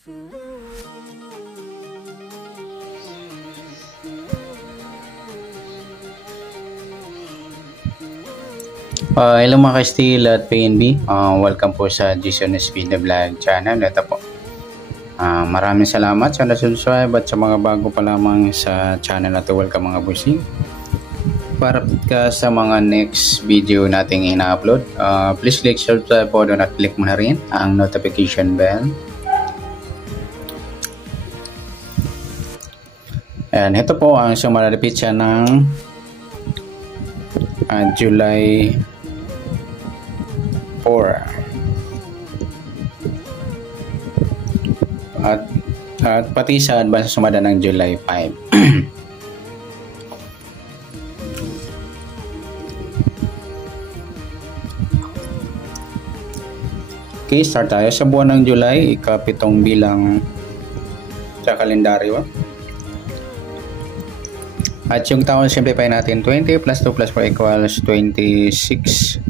Hello mga ka-Steel at PNB. Welcome po sa Jason Speed Vlog channel. Ito po. Maraming salamat sa na-subscribe at sa mga bago pa lamang sa channel na to. Welcome mga busing. Para ka sa mga next video nating ina-upload, please click subscribe po doon at click mo na rin ang notification bell. Ayan, ito po ang sumalapit siya ng July 4 at pati sa advance sumada ng July 5. Okay, start tayo sa buwan ng July, ikapitong bilang sa kalendaryo. At yung taon, simplify natin. 20 plus 2 plus 4 equals 26.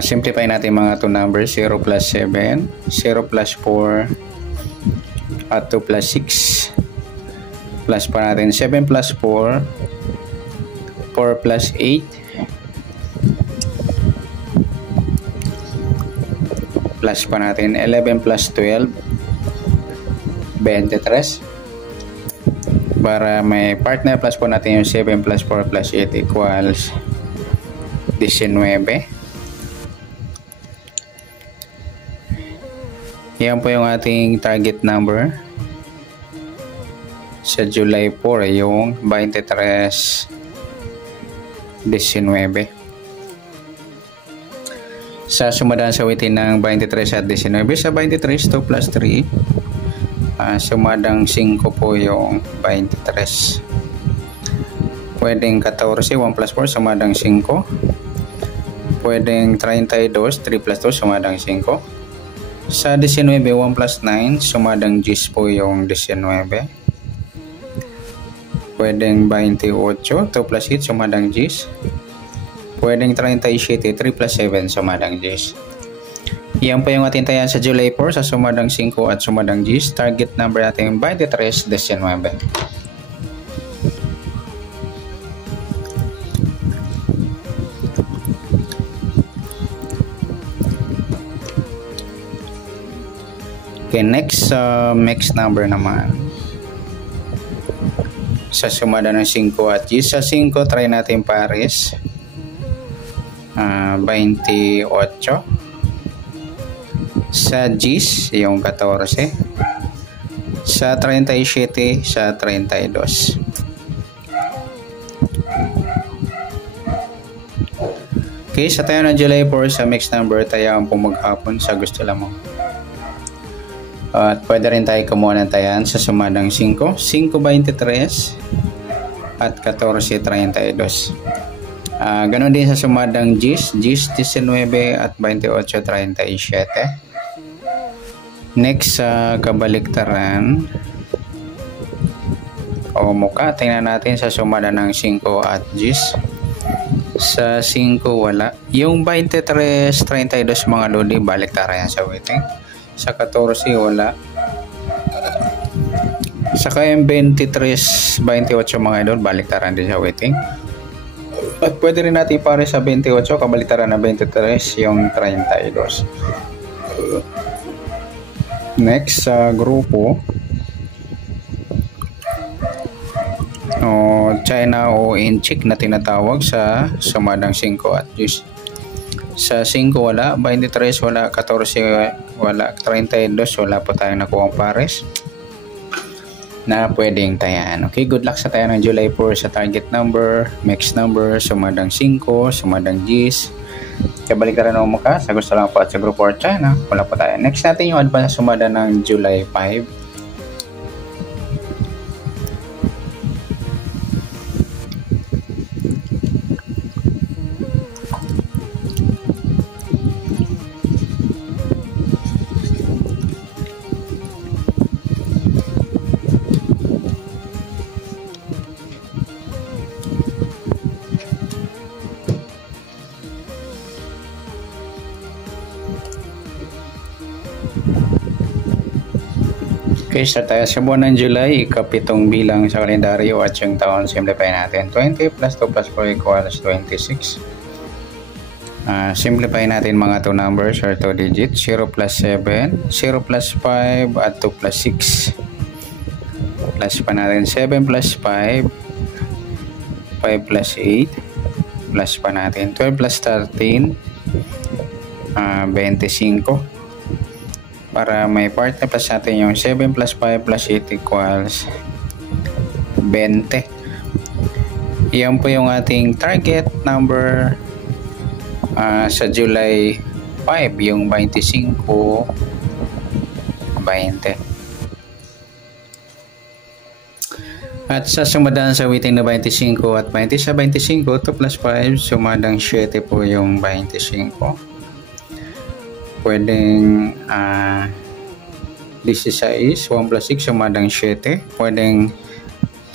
Simplify natin mga 2 numbers. 0 plus 7, 0 plus 4, at 2 plus 6. Plus pa natin 7 plus 4, 4 plus 8, plus pa natin 11 plus 12, 23. Para may partner, plus po natin yung 7 plus 4 plus 8 equals 19. Yan po yung ating target number sa July 4, yung 23-19. Sa sumadaan sa witin ng 23 at 19, sa 23, 2 plus 3, sumadang 5 po yung 23. Pwedeng 14, 1 plus 4, sumadang 5. Pwedeng 32, 3 plus 2, sumadang 5. Sa 19, 1 plus 9, sumadang 10 po yung 19. Pwedeng 28, 2 plus 8, sumadang 10. Pwedeng 37, 3 plus 7, sumadang 10. Yan po yung ating tayan sa July 4 sa sumadang 5 at sumadang 10. Target number natin 23-19. Okay, next number naman. Sa sumadang ng 5 at 10. Sa 5, try natin pares. 28. Sa 10, yung 14. Sa 37, sa 32. Okay, sa tayo ng July 4 sa mixed number, tayo ang pumaghapon sa gusto lamang. At pwede rin tayo kumuha ng tayan sa sumadang 5, 5-23 at 14-32. Ganon din sa sumadang 10, 19 at 28-37. Next sa kabaliktaran o muka, tingnan natin sa sumada ng 5 at 10. Sa 5 wala. Yung 23-32 mga lodi, baliktaran yan sa waiting. Sa 14 wala. Saka yung 23-28 mga idol, baliktaran din sa waiting. At pwede rin natin pare sa 28, kabaliktaran na 23 yung 32. Next sa grupo China o Inchik na tinatawag sa sumadang 5 at 10. Sa 5 wala, 23 wala, 14 wala, 32 wala po tayong nakuha pares na pwedeng tayan. Okay, good luck sa tayo ng July 4 sa target number, mixed number, sumadang 5, sumadang 10. Kabaliktaran mo ka, sa gusto lang po at sa group or China, wala po tayo. Next natin yung advance sumada ng July 5. Okay, start tayo sa buwan ng July, ikapitong bilang sa kalendaryo at yung taon, simplify natin. 20 plus 2 plus 4 equals 26. Simplify natin mga 2 numbers or 2 digits. 0 plus 7, 0 plus 5 at 2 plus 6. Plus pa natin 7 plus 5, 5 plus 8. Plus pa natin 12 plus 13, 25. Para may part na plus natin yung 7 plus 5 plus 8 equals 20. Yan po yung ating target number sa July 5, yung 25, 20. At sa sumadaan sa awitin na 25 at 20 sa 25, 2 plus 5, sumadang 7 po yung 25. Pwedeng 16, 1 plus 6 sumadang 7. Pwedeng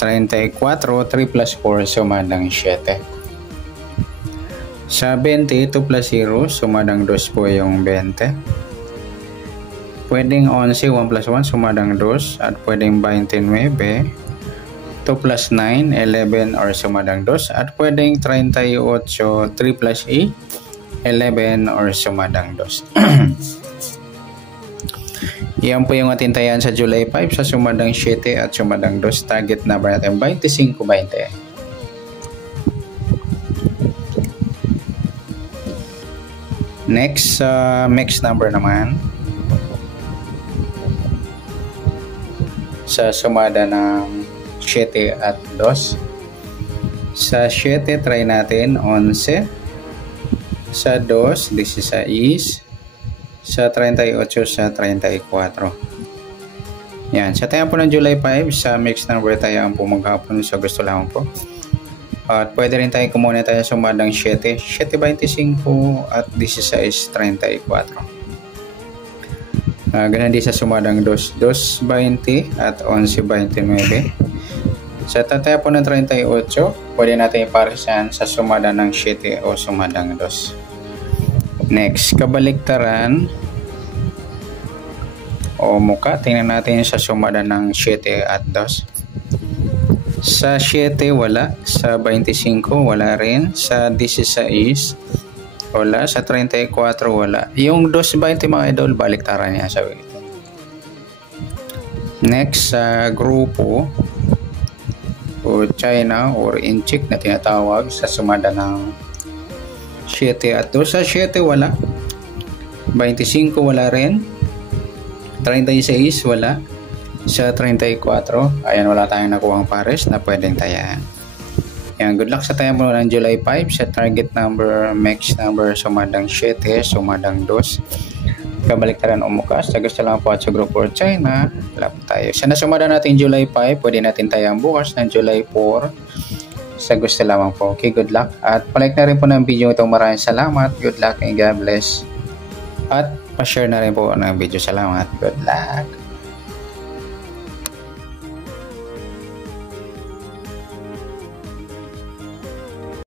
34, 3 plus 4 sumadang 7. Sa 20, 2 plus 0 sumadang 2 po yung 20. Pwedeng 11, 1 plus 1 sumadang 2. At pwedeng 29, 2 plus 9, 11 or sumadang 2. At pwedeng 38, 3 plus 8, 11 or sumadang 2. Yan po yung ating tayan sa July 5 sa sumadang 7 at sumadang 2. Target number natin 25, 20. Next, mixed number naman. Sa sumada ng 7 at 2. Sa 7, try natin 11. Sa 2, 16. Sa 38, sa 34. Yan. Sa tayo po ng July 5, sa mixed number tayo ang pumaghapon sa gusto lang po. At pwede rin tayo kumuna tayo sa sumadang 7, 7.25 at 16, 34. Ganun din sa sumadang 2, 2.20 at 11.29. Sa tataya po ng 38, pwede natin iparisan sa sumada ng 7 o sumadang 2. Next, kabaliktaran o muka. Tingnan natin sa sumada ng 7 at 2. Sa 7, wala. Sa 25, wala rin. Sa 16, wala. Sa 34, wala. Yung 2.20 mga idol, baliktaran niya sa wait. Next, sa grupo o China or inchik na tinatawag sa sumada ng 7 at 2. Sa 7 wala. 25 wala rin. 36 wala. Sa 34, ayan, wala tayong nakuhang pares na pwedeng tayahan. Yan, good luck sa tayo mo ng July 5 sa target number, mixed number, sumadang 7, sumadang 2. Kabaliktaran o mukas, sa gusto lang po at sa group or China, wala po tayo. Sa nasumada natin July 5, pwede natin tayang bukas ng July 4. Sa gusto lamang po. Okay, good luck. At palike na rin po ng video ito. Maraming salamat. Good luck and God bless. At pa-share na rin po ng video. Salamat. Good luck.